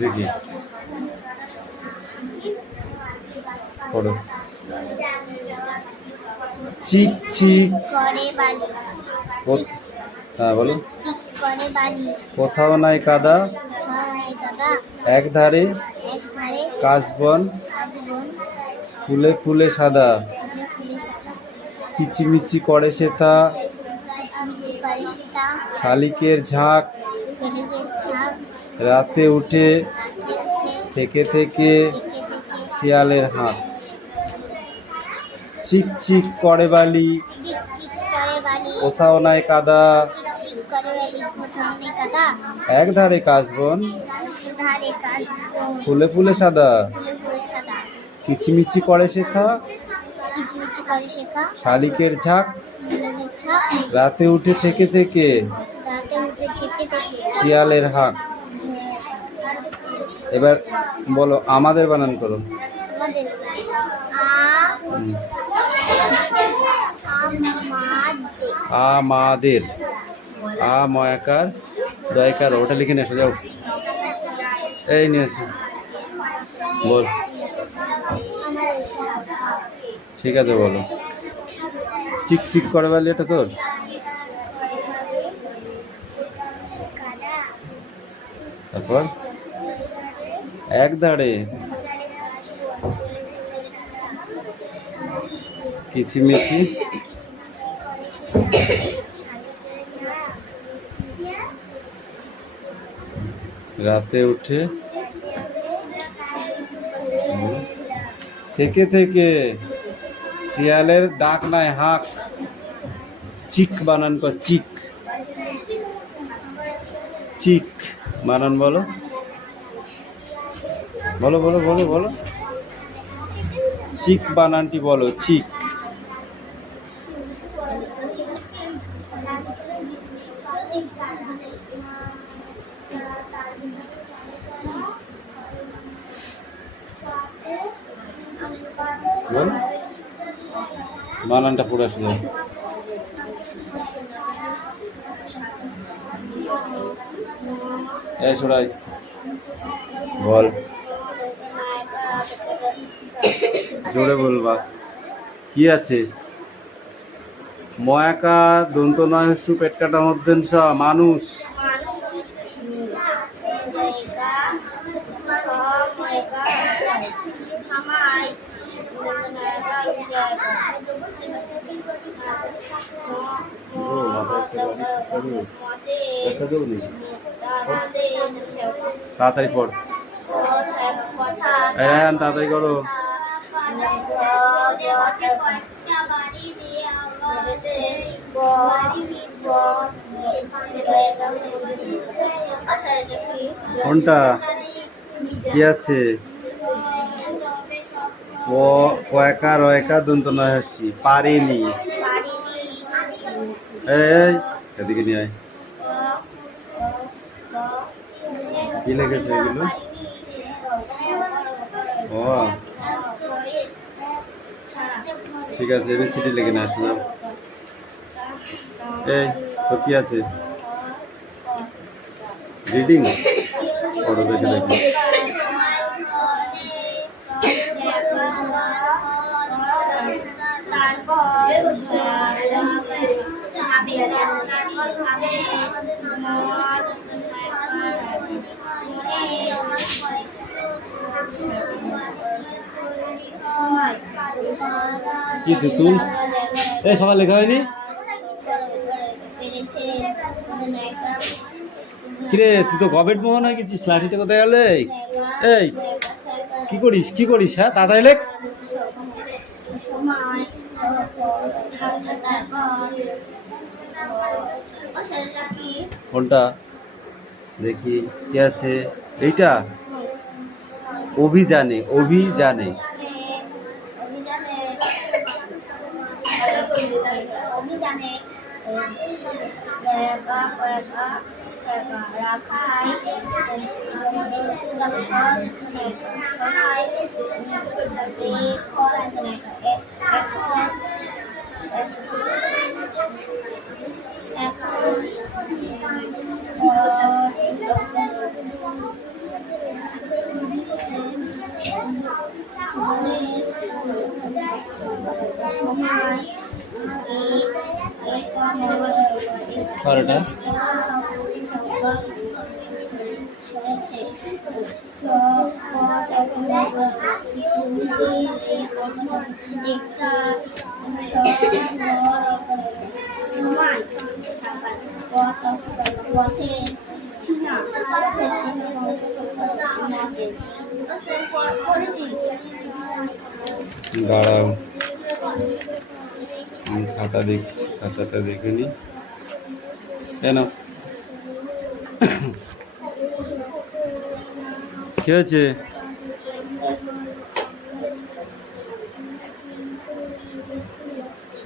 দেখি পড়ো। চিক চিক করে বালি। হ্যাঁ বলো। চিক করে বালি। কোথাও নাই কাদা, কোথাও নাই কাদা, এক ধারে একধারে কাশবন, কাশবন, ফুলে ফুলে সাদা। ফুলে ফুলে সাদা। কিচিমিচি করে সেথা, কিচিমিচি করে সেটা, শালিকের ঝাঁক, ঝিলিকের ঝাঁক, রাতে উঠে রাতে উঠে থেকে থেকে থেকে থেকে শিয়ালের হাঁক। চিক চিক করে বালি, চিক চিক করে বালি। কোথাও নাই কাদা, চিক চিক করে বালি, কোথাও নেই কাদা, এক ধারে কাশবন, ধারে কাশবন, ফুলে ফুলে সাদা। ফুলে ফুলে সাদা। কিচিমিচি করে সেথা, কিচিমিচি করে শেখা, শালিকের ঝাঁক, ঝিলিকের ঝাঁক, রাতে উঠে থেকে থেকে রাতে উঠে থেকে থেকে শিয়ালের হাঁক। এবার বলো আমাদের বানান করো। আমাদের হুম। আমাদের, আমাদের, আ ময়াকার দয়কার, ওটা লিখে নিয়ে এসো যাও। এই নিয়ে এসো বল। ঠিক আছে বলো। চিক চিক করে বলি, এটা তোর। তারপর এক ধারে কিচিমিচি রাতে উঠে থেকে থেকে শিয়ালের ডাক নাই হাঁক। চিক বানান কর, চিক চিক বানান বলো, বলো বলো বলো বলো। চিক বানানটি বলো, চিক। বল বানানটা পুরো শুধু। এই শোনাই বল, জোরে বলবা। কি আছে? ময়াকা দন্ত নয় হস্যু পেট কাটা মধ্যেন স মানুষ। তাড়াতাড়ি পড়, তাড়াতাড়ি করো। কোনটা কি আছে? ও কয়কা রয়কা দন্ত নয় হাসি পারিনি। এই এদিকে নিয়ে আয়। কি লিখেছে এগুলো? ও ঠিক আছে, এবিসিডি লিখে না আসলে। এই তো কি আছে? রিডিং পড়ো, দেখে দেখি। কি তুই এই সবাই লেখা হয়নি? কিরে তুই তো গভর্নমেন্ট মোহন হয়ে গেছিস, লাঠিটা কোথায় গেলে? এই কি করিস কি করিস? হ্যাঁ তাড়াতাড়ি লেখ। কোনটা দেখি কি আছে? এইটা অভিযানে, অভিযানে। পরেরটা দাঁড়াও, আমি খাতা দেখছি, খাতাটা দেখে নি কেন কি হয়েছে?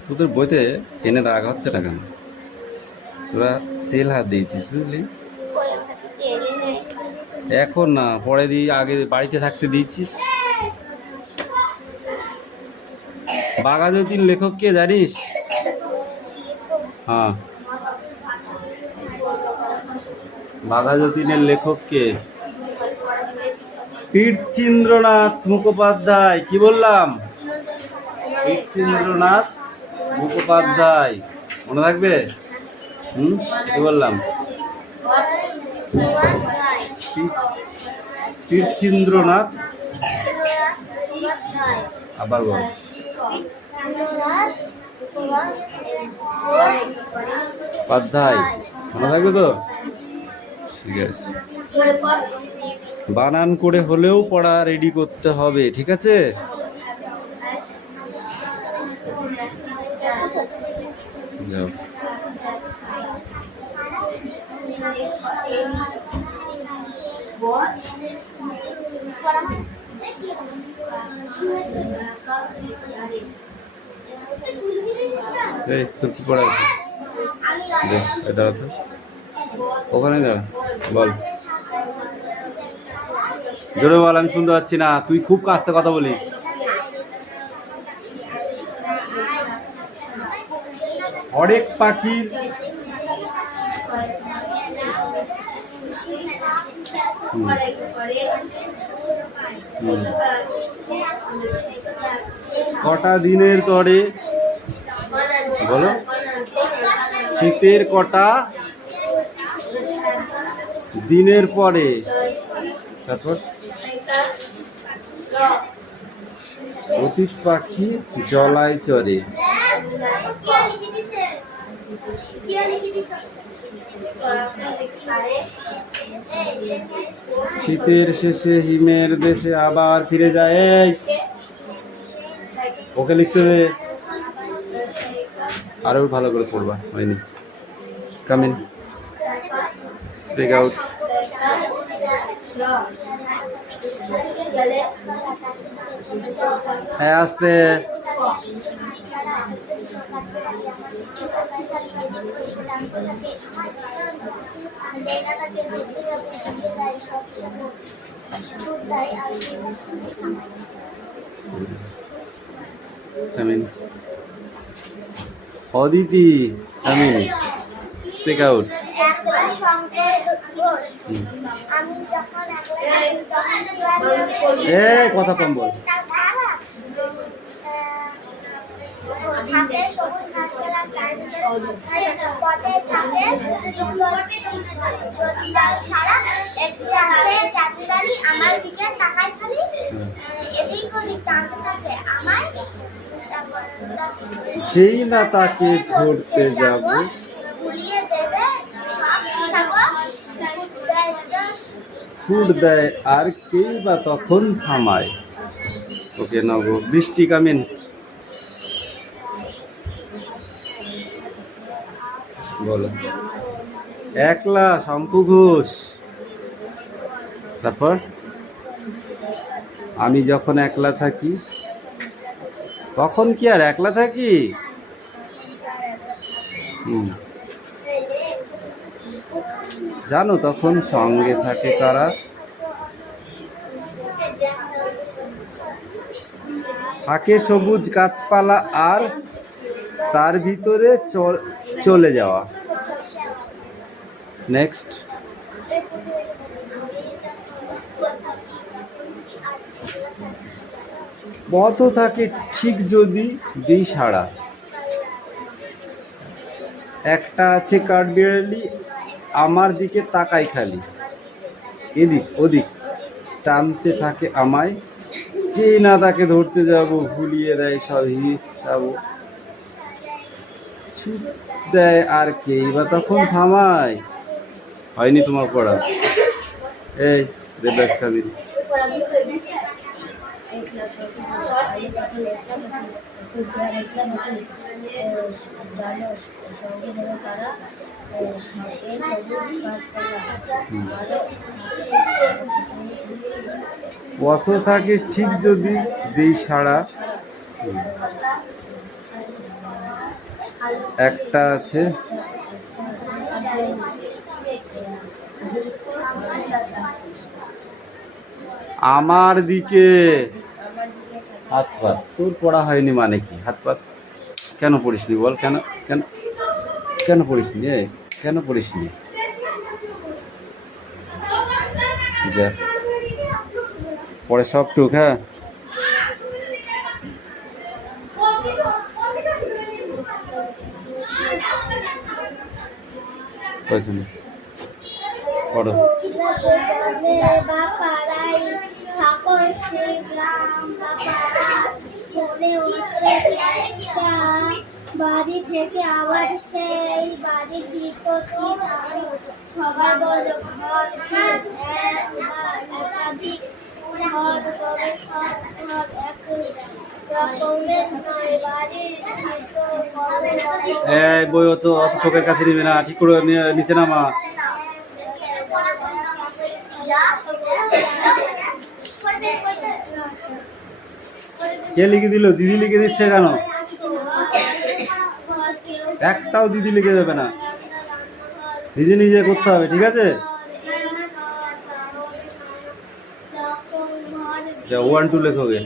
তোদের বইতে এনে রাগ হচ্ছে না কেন? তোরা তেল হাত দিয়েছিস বুঝলি? এখন না, পরে দিয়ে আগে বাড়িতে থাকতে দিয়েছিস। বাঘাযতীন লেখক কে জানিস? হ্যাঁ, বাঘাযতীনের লেখক কে? পীরচন্দ্রনাথ মুখোপাধ্যায়। কি বললাম? পীরচন্দ্রনাথ মুখোপাধ্যায়, মনে থাকবে? কি বললাম? পীরচন্দ্রনাথ, আবার বল। উপাধ্যায়, মনে থাকবে তো? ঠিক আছে, বানান করে হলেও পড়া রেডি করতে হবে, ঠিক আছে? যাও। এই তোর কি পড়া আছে? দাঁড়া তো, ওখানে দাঁড়া, বল জোরে বল, আমি শুনতে পাচ্ছি না, তুই খুব আস্তে কথা বলিস। হরেক পাখির কটা দিনের তরে, বলো, শীতের কটা দিনের পরে, তারপর অতীত পাখি জলায় চরে, শীতের শেষে হিমের দেশে আবার ফিরে যায়। এই ওকে লিখতে হবে, আরো ভালো করে পড়বা, হয়নি। Come in, speak out. হ্যাঁ, আস্তে। অদিতি, আমি স্পিক আউট। এ কথা কম বল। যেই না তাকে ধরতে যাব, ছুট দেয় আর কেই বা তখন থামায়। ওকে নব, বৃষ্টি কামিন। বলো। একলা, শঙ্কু ঘোষ। তারপর আমি যখন একলা থাকি, তখন কি আর একলা থাকি? জানো তখন সঙ্গে থাকে কারা? থাকে সবুজ গাছপালা আর তার ভিতরে চলে যাওয়া। নেক্সট। পথ থাকে ঠিক যদি দিই সাড়া, একটা আছে কাঠবিড়ালি আমার দিকে তাকাই খালি, এদিক ওদিক টানতে থাকে আমায়, যে না তাকে ধরতে যাব ভুলিয়ে দেয় সব হিসাব, ছুট দেয় আর কেই বা তখন থামায়। হয়নি তোমার পড়া? এই দেবরাজ কাবির। পথ থাকে ঠিক যদি দিই সাড়া, একটা আছে আমার দিকে হাত পাত। তোর পড়া হয়নি মানে কি? হাত পাত কেন পড়িসনি বল? কেন কেন কেন পড়িসনি? কেন পড়িসনি? যা পরে সব টুক। হ্যাঁ, পড়ো। বাড়ি থেকে আবার সেই বাড়ির ভিতর সবাই বলে ঘর একাধিক ঘর, তবে সব ঘর একই রকমের নয়। বাড়ির ভিতর এই বই অত চোখের কাছে নিবে না, ঠিক করে নিচে নামা। কে লিখে দিল? দিদি লিখে দিচ্ছে কেন? একটাও দিদি লিখে দেবে না, নিজে নিজে করতে হবে, ঠিক আছে? যা 1 2 লেখো গে।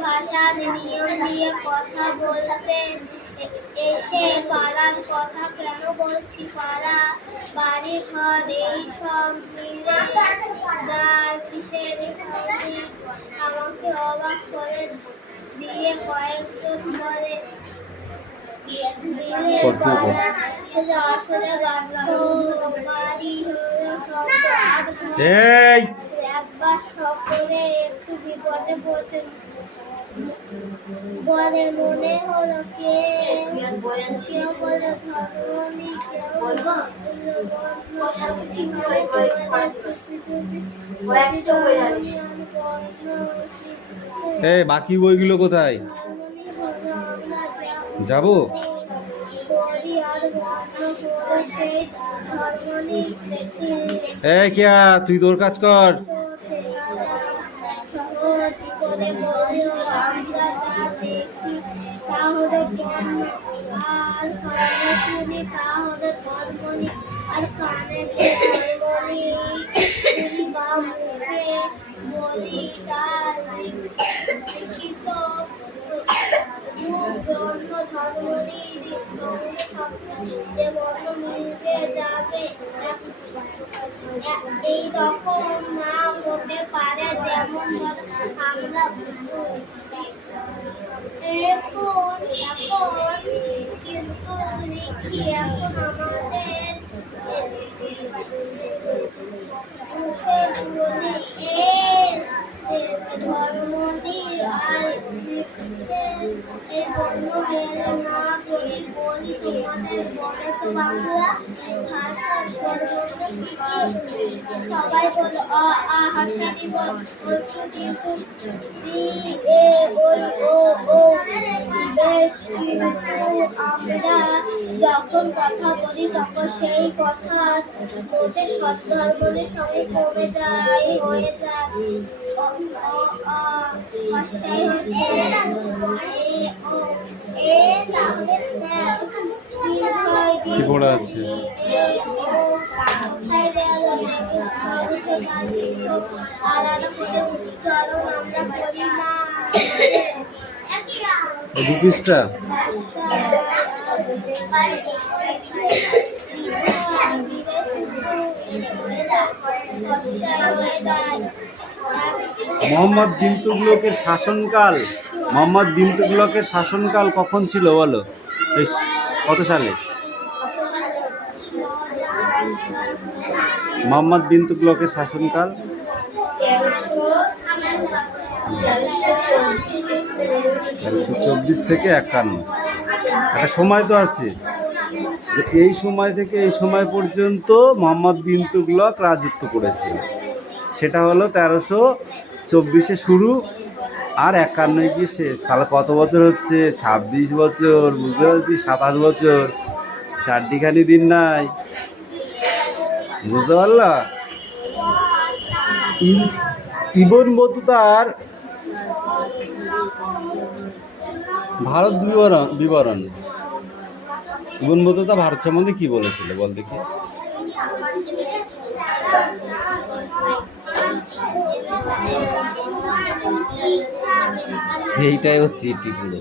ভাষার নিয়ম দিয়ে কথা বলতে এসে পাড়ার কথা কেন বলছি, পাড়া বাড়ি ঘর এই সব মিলে কিসের আমাকে অবাক করে দিয়ে কয়েকজন বলে আসলে বাড়ি একবার সকলে একটু বিপদে পড়ছে বলে, মনে হলো কেউ বলে ধরনি, এই বাকি বইগুলো কোথায়? যাবো? এই কে? তুই তোর কাজ কর। আর কানে বলি তার লিখিত জন্ম ধর্মনি মিলতে যাবে এই রকম না হতে পারে যেমন আমরা এখন কিন্তু লিখি। এখন আমাদের ধর্মটি আর লিখতে এই বন্য মেলে না যদি বলি তোমাদের বলে তো বাংলা ভাষার সর্বত্র সবাই বলে অ আ হাসারি বল অসু দিসু দি এ ওই ও ও বেশ, কিন্তু আমরা যখন কথা বলি তখন সেই কথা মোটে সদ্ধর্মনের সঙ্গে কমে যায় হয়ে যায় কি পড়া আছে? আলাদা করে উচ্চারণ আমরা করি না। দু পৃষ্ঠা। মোহাম্মদ বিন তুগলকের শাসনকাল, মোহাম্মদ বিন তুগলকের শাসনকাল কখন ছিল বলো? এই কত সালে? মোহাম্মদ বিন তুগলকের শাসনকাল 1324 থেকে 51। একটা সময় তো আছে, এই সময় থেকে এই সময় পর্যন্ত মোহাম্মদ বিন তুগলক রাজত্ব করেছিল। সেটা হলো 1324-এ শুরু আর 51-এ গিয়ে শেষ। তাহলে কত বছর হচ্ছে? 26 বছর। বুঝতে পারছি, 27 বছর, চারটিখানি দিন নাই। বুঝতে পারলা? ইবন বতুতার ভারত বিবরণ, ইবন বতুতা ভারত সম্বন্ধে কি বলেছিল বল দেখি? এইটাই হচ্ছে চিঠি পুরো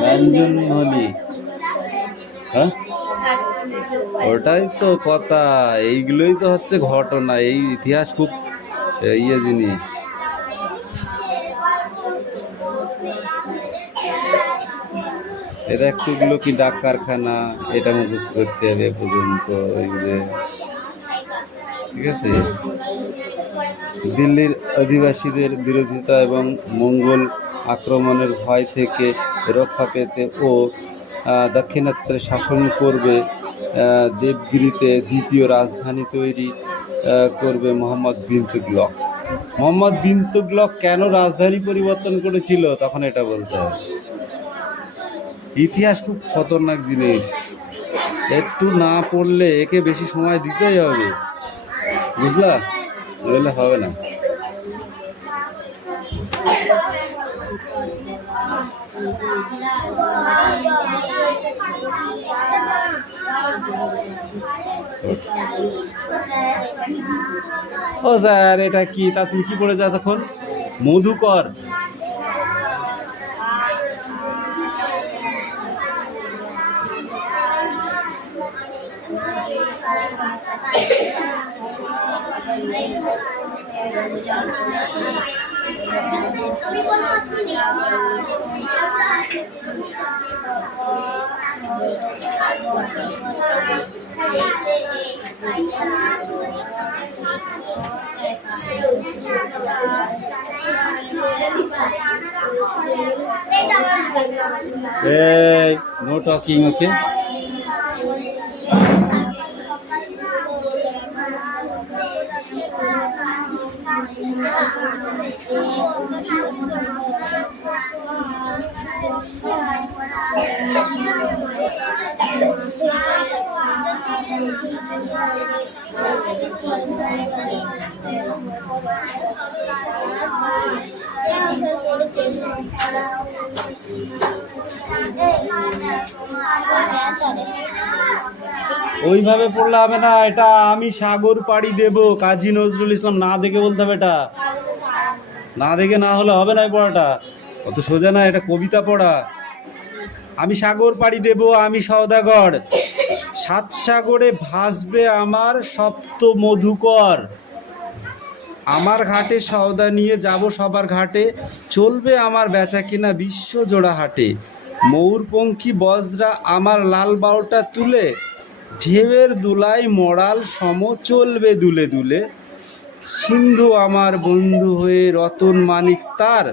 ব্যঞ্জন ধ্বনি। হ্যাঁ, ওটাই তো কথা, এইগুলোই তো হচ্ছে ঘটনা। এই ইতিহাস খুব ইয়ে জিনিস। এটা একটুগুলো কি ডাক কারখানা, এটা মুখস্থ করতে হবে পর্যন্ত। ঠিক আছে। দিল্লির অধিবাসীদের বিরোধিতা এবং মঙ্গল আক্রমণের ভয় থেকে রক্ষা পেতে ও দাক্ষিণাত্যে শাসন করবে দেবগিরিতে দ্বিতীয় রাজধানী তৈরি করবে মোহাম্মদ বিন তুগলক। মোহাম্মদ বিন তুগলক কেন রাজধানী পরিবর্তন করেছিল তখন এটা বলতে হবে। ইতিহাস খুব খতরনাক জিনিস, একটু না পড়লে একে বেশি সময় দিতেই হবে, বুঝলা? নইলে হবে না। ও স্যার, এটা কি? তা তুমি কি পড়ে যাও তখন? মধুকর। Hey, no talking, okay? ওইভাবে পড়লে হবে না। এটা আমি সাগর পাড়ি দেব, কাজী নজরুল ইসলাম। না দেখে বলতে হবে, এটা না দেখে না হলে হবে না। পড়াটা অত সোজা না, এটা কবিতা পড়া। আমি সাগর পাড়ি দেব, আমি সওদাগর, সাত সাগরে ভাসবে আমার সপ্ত মধুকর। আমার ঘাটে সওদা নিয়ে যাব সবার ঘাটে, চলবে আমার বেচা কিনা বিশ্ব জোড়া হাটে। ময়ূরপঙ্খী বজরা আমার লাল বাউটা তুলে, ঢেউয়ের দুলাই মরাল সম চলবে দুলে দুলে। সিন্ধু আমার বন্ধু হয়ে রতন মানিক তার,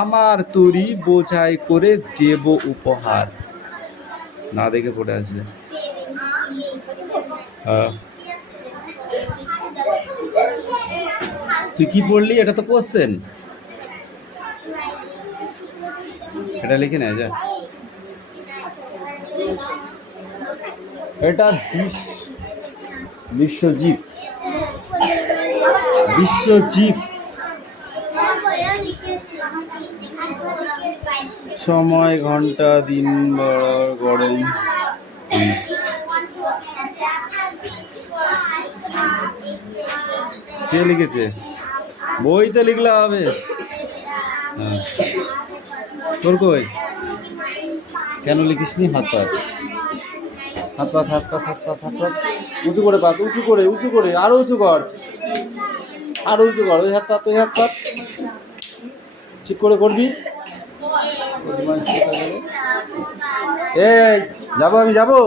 আমার তরি বোঝাই করে দেব উপহার। না দেখে পড়ে আসবে। হ্যাঁ, তুই কি পড়লি? এটা তো কোশ্চেন, এটা লিখে নেয় যা। এটা বিশ্বজিৎ। বিশ্বজিৎ। সময়, ঘন্টা, দিন, বড় গরম। কে লিখেছে? বইতে লিখলে হবে। হ্যাঁ, তোর কই? কেন লিখিসনি? হাত হাত পাত উঁচু করে পাত, উঁচু করে আরো উঁচু কর, ওই হাত পাত ঠিক করে করবি। এই যাবো, আমি যাবো।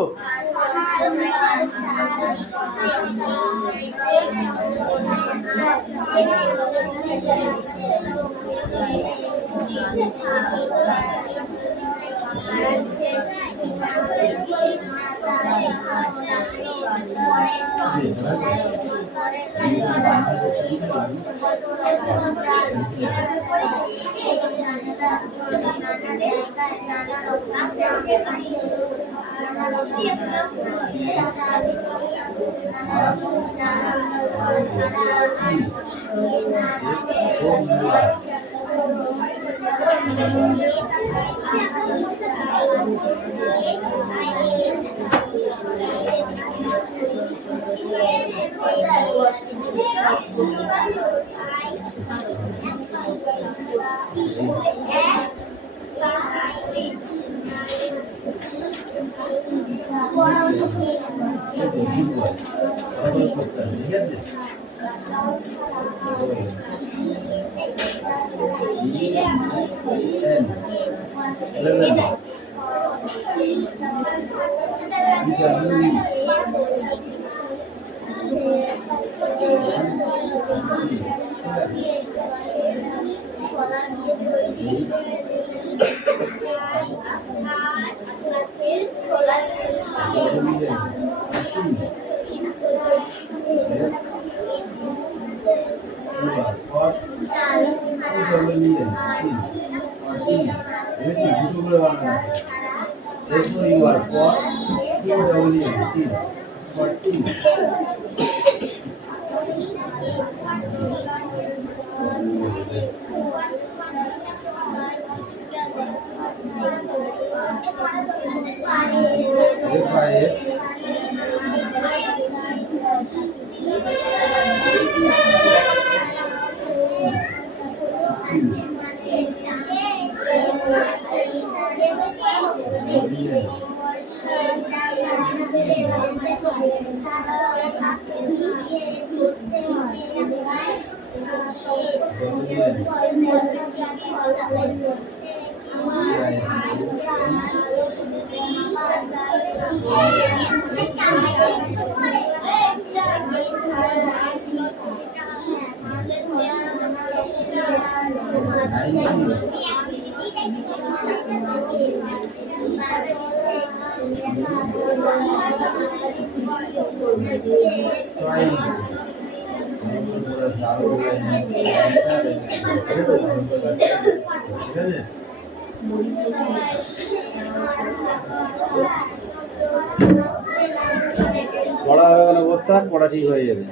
পড়া হবে না, বসে থাক, পড়া ঠিক হয়ে যাবে।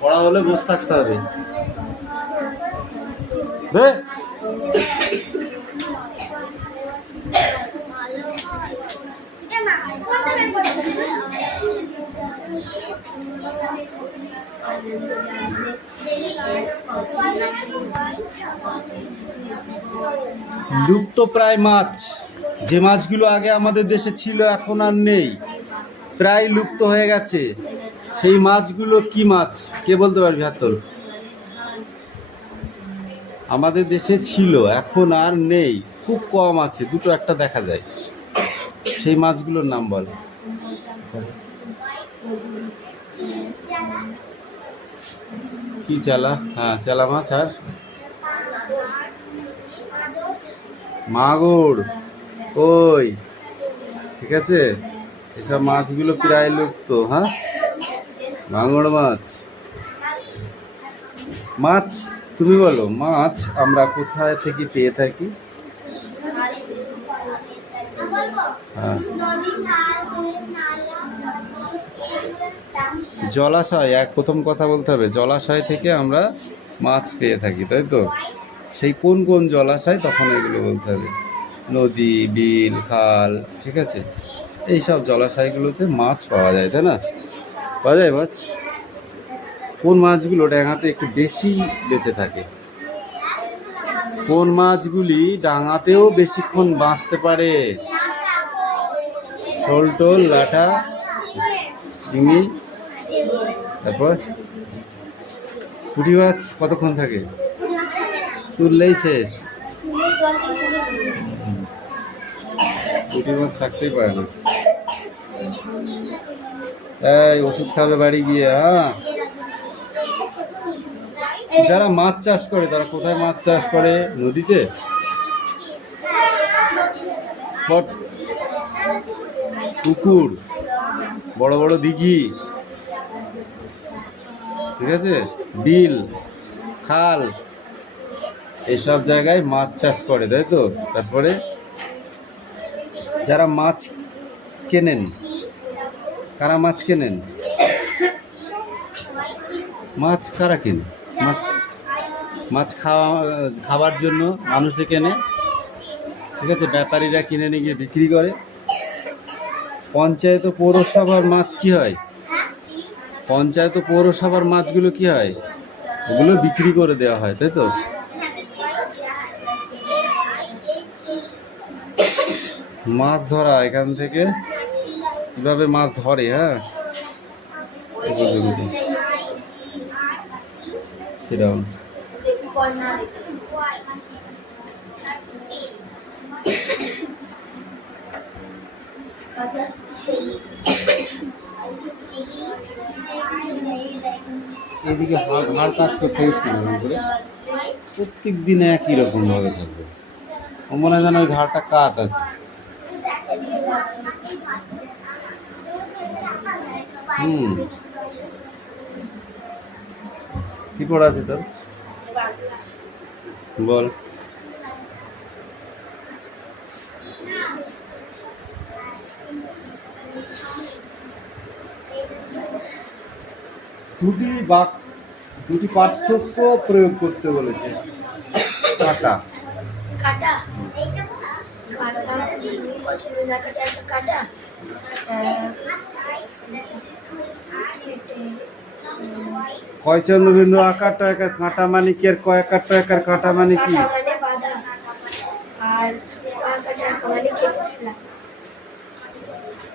পড়া হলে বসে থাকতে হবে। লুপ্ত প্রায় মাছ, যে মাছগুলো আগে আমাদের দেশে ছিল এখন আর নেই, প্রায় লুপ্ত হয়ে গেছে, সেই মাছগুলো কি মাছ কে বলতে পারবি? হাত তোল। আমাদের দেশে ছিল, এখন আর নেই, খুব কম আছে, দুটো একটা দেখা যায়, সেই মাছগুলোর নাম বল। কি চালা? হ্যাঁ, চালা মাছ। আর মাগুর, ওই ঠিক আছে, এসব মাছগুলো প্রায় লুপ্ত। হ্যাঁ, ভাঙড় মাছ। মাছ তুমি বলো, মাছ আমরা কোথায় থেকে পেয়ে থাকি? হ্যাঁ, জলাশয়। প্রথম কথা বলতে হবে, জলাশয় থেকে আমরা মাছ পেয়ে থাকি, তাই তো? সেই কোন কোন জলাশয়, তখন এগুলো বলতে হবে। নদী, বিল, খাল, ঠিক আছে, এইসব জলাশয়গুলোতে মাছ পাওয়া যায়, তাই না? পাওয়া যায় মাছ। কোন মাছগুলো ডাঙাতে একটু বেশি বেঁচে থাকে? কোন মাছগুলি ডাঙাতেও বেশিক্ষণ বাঁচতে পারে? শোল টোল লাটা শিঙি, তারপর পুঁটি মাছ কতক্ষণ থাকে? তুললেই শেষ। পুঁটি মাছ থাকতেই পারে না। এই ওষুধ খাবে বাড়ি গিয়ে। হ্যাঁ, যারা মাছ চাষ করে তারা কোথায় মাছ চাষ করে? নদীতে, পুকুর, বড় বড় দিঘি, ঠিক আছে, বিল, খাল, এসব জায়গায় মাছ চাষ করে, তাই তো? তারপরে যারা মাছ কেনেন, কারা মাছ কেনেন? মাছ কারা কেনে? মাছ খাওয়ার জন্য মানুষে কেনে, ঠিক আছে, ব্যাপারীরা কিনে নিয়ে গিয়ে বিক্রি করে। পঞ্চায়েত ও পৌরসভার মাছ কি হয়? পঞ্চায়েত ও পৌরসভার মাছগুলো কি হয়? ওগুলো বিক্রি করে দেওয়া হয়, তাই তো? মাছ ধরা এখান থেকে কিভাবে মাছ ধরে, হ্যাঁ, সেটাও এদিকে হাড় কাজ করতে গেছি না করে, প্রত্যেক দিন একই রকম ভাবে থাকবে। ও মনে হয় যেন ওই ঘাড়টা কাত আছে। কি পড়া আছে তোর? বল। দুটি পার্থক্য প্রয়োগ করতে বলেছে। কাটা কাটা কাটা কাটা কয় চন্দ্রবিন্দু আকার টয়কার কাঁটা মানে কি, আর কয় আকার টয়কার কাঁটা মানে কি?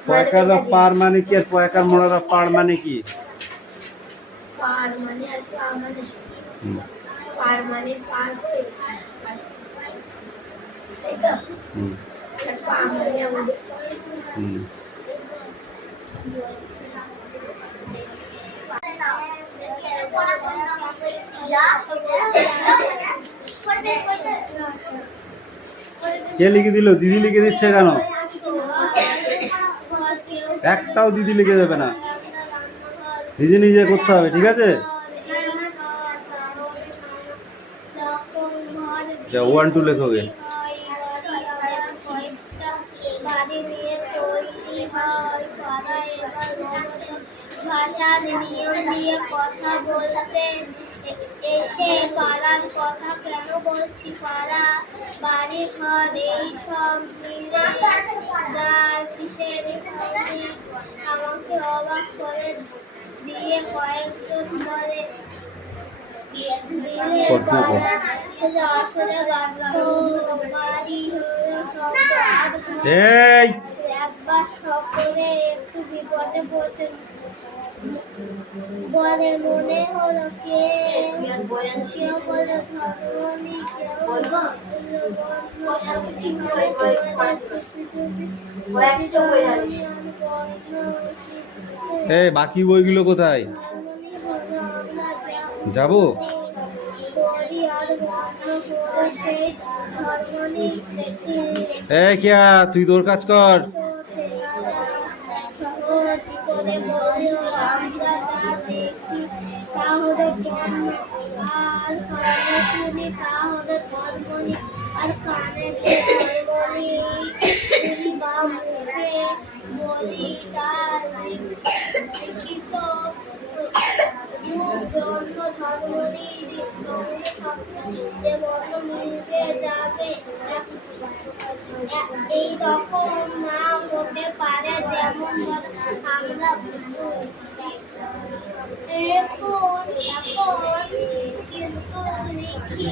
পয়কার পার মানে কি, আর পয়কার মোড়ার পাড় মানে কি? পার মানে আর পার মানে পার মানে পার হয়ে, তাই তো? আর পার মানে আমাদের কে লিখে দিল? দিদি লিখে দিচ্ছে কেন? একটাও দিদি লিখে দেবে না, নিজে নিজে করতে হবে, ঠিক আছে? 1 2 লেখোগে। ভাষার নিয়ম দিয়ে কথা বলতে এসে পাড়ার কথা কেন বলছি? পাড়া, বাড়ি, ঘর, এই সব মিলে যার কিসের আমাকে অবাক করে দিয়ে কয়েকজন বলে আসলে বাড়ি একবার সকলে একটু বিপদে পড়ছে বলে মনে হলো কেউ বলে ধরনি, কেউ বাকি বইগুলো কোথায় যাবো? কেয়া তুই তোর কাজ কর। এই রকম না হতে পারে যেমন আমরা এখন কিন্তু লিখি।